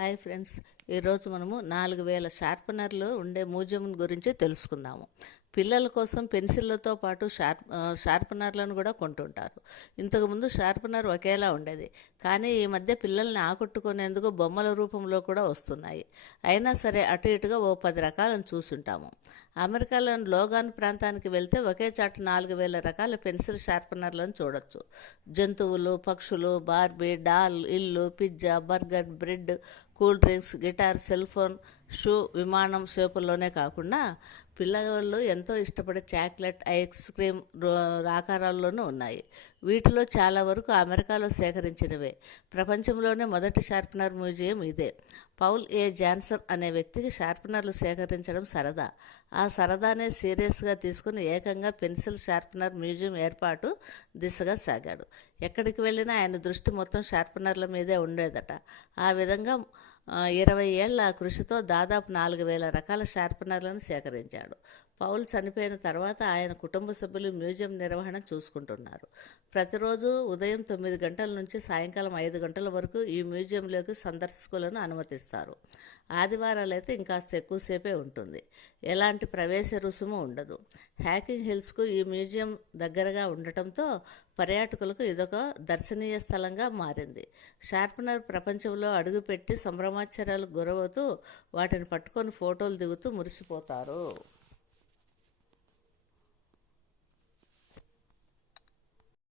Hi friends ఈరోజు మనము నాలుగు వేల షార్పనర్లు ఉండే మ్యూజియం గురించి తెలుసుకుందాము. పిల్లల కోసం పెన్సిళ్ళతో పాటు షార్ప్ షార్పనర్లను కూడా కొంటుంటారు. ఇంతకుముందు షార్పనర్ ఒకేలా ఉండేది. కానీ ఈ మధ్య పిల్లల్ని ఆకట్టుకునేందుకు బొమ్మల రూపంలో కూడా వస్తున్నాయి. అయినా సరే అటు ఇటుగా ఓ పది రకాలను చూసుంటాము. అమెరికాలోని లోగాన్ ప్రాంతానికి వెళ్తే ఒకే చాట నాలుగు వేల రకాల పెన్సిల్ షార్పనర్లను చూడొచ్చు. జంతువులు పక్షులు బార్బీ డాల్ ఇల్లు pizza burger bread cool drinks guitar cell phone shoe విమానం షేపుల్లోనే కాకుండా పిల్లవాళ్ళు ఎంతో ఇష్టపడే చాక్లెట్ ఐస్ క్రీమ్ రో- ఆకారాల్లోనూ ఉన్నాయి. వీటిలో చాలా వరకు అమెరికాలో సేకరించినవే. ప్రపంచంలోనే మొదటి షార్పనర్ మ్యూజియం ఇదే. Paul A. జాన్సన్ అనే వ్యక్తికి షార్పనర్లు సేకరించడం సరదా. ఆ సరదానే సీరియస్గా తీసుకుని ఏకంగా పెన్సిల్ షార్పనర్ మ్యూజియం ఏర్పాటు దిశగా సాగాడు. ఎక్కడికి వెళ్ళినా ఆయన దృష్టి మొత్తం షార్పనర్ల మీదే ఉండేదట. ఆ విధంగా ఇరవై ఏళ్ళ కృషితో దాదాపు నాలుగు వేల రకాల షార్పనర్లను సేకరించాడు. పౌల్ చనిపోయిన తర్వాత ఆయన కుటుంబ సభ్యులు మ్యూజియం నిర్వహణ చూసుకుంటున్నారు. ప్రతిరోజు ఉదయం తొమ్మిది గంటల నుంచి సాయంకాలం ఐదు గంటల వరకు ఈ మ్యూజియంలోకి సందర్శకులను అనుమతిస్తారు. ఆదివారాలు అయితే ఇంకాస్త ఎక్కువసేపే ఉంటుంది. ఎలాంటి ప్రవేశ రుసుము ఉండదు. హ్యాకింగ్ హిల్స్కు ఈ మ్యూజియం దగ్గరగా ఉండటంతో పర్యాటకులకు ఇదొక దర్శనీయ స్థలంగా మారింది. షార్పనర్ ప్రపంచంలో అడుగుపెట్టి సంభ్రమాచార్యాలు గురవుతూ వాటిని పట్టుకొని ఫోటోలు దిగుతూ మురిసిపోతారు.